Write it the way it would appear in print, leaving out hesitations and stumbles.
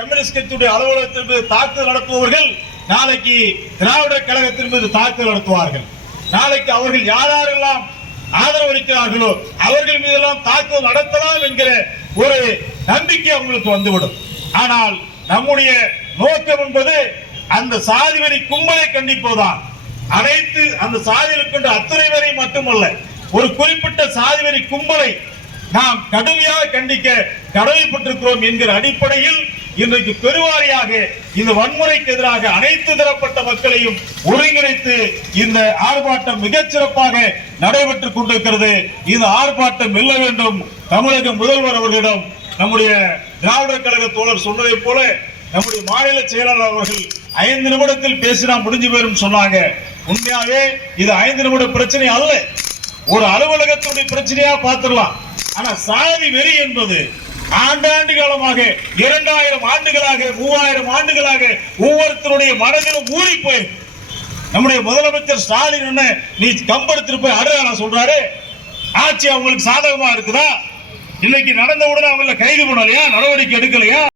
Communist கட்சியுடைய அலுவலகத்தின் மீது தாக்குதல் நடத்துபவர்கள் நாளைக்கு திராவிட கழகத்தின் மீது தாக்குதல் நடத்துவார்கள். நாளைக்கு அவர்கள் யாரெல்லாம் ஆதரவளிக்கிறார்களோ அவர்கள் மீதெல்லாம் தாக்குதல் நடத்தலாம் என்கிற ஒரு நம்பிக்கை அவங்களுக்கு வந்துவிடும். ஆனால் நம்முடைய நோக்கம் என்பது அந்த சாதிவெறி கும்பலை கண்டிப்பதுதான். அனைத்து அந்த சாதியில் கொண்ட அத்தனை பேரை மட்டுமல்ல, ஒரு குறிப்பிட்ட சாதிவெறி கும்பலை நாம் கடுமையாக கண்டிக்க கடமைப்பட்டிருக்கிறோம் என்கிற அடிப்படையில் இன்றைக்கு பெருவாரியாக இந்த வன்முறைக்கு எதிராக அனைத்து தரப்பட்ட மக்களையும் ஒருங்கிணைத்து இந்த ஆர்ப்பாட்டம் மிகச்சிறப்பாக நடைபெற்றுக் கொண்டிருக்கிறது. இந்த ஆர்ப்பாட்டம் வெல்ல வேண்டும். தமிழக முதல்வர் அவர்களிடம் நம்முடைய திராவிட கழக தோழர் சொன்னதை போல நம்முடைய மாநில செயலாளர் அவர்கள் 5 நிமிடத்தில் பேசினா முடிஞ்சு போயிரும் சொன்னாங்க. உண்மையாவே இது 5 நிமிட பிரச்சனை அல்ல, ஒரு அலுவலகத்துடைய பிரச்சனையா பார்த்துடலாம். ஆனா சாதி வெறி என்பது ஆண்டாண்டு காலமாக 2000 ஆண்டுகளாக 3000 ஆண்டுகளாக ஒவ்வொருத்தருடைய மனதிலும் ஊறி போயிருக்கு. நம்முடைய முதலமைச்சர் ஸ்டாலின் என்ன நீ கம்பெடுத்துட்டு போய் அடுறான சொல்றாரு. ஆட்சி அவங்களுக்கு சாதகமா இருக்குதா? இன்னைக்கு நடந்த உடனே அவங்கள கைது பண்ணலையா, நடவடிக்கை எடுக்கலையா?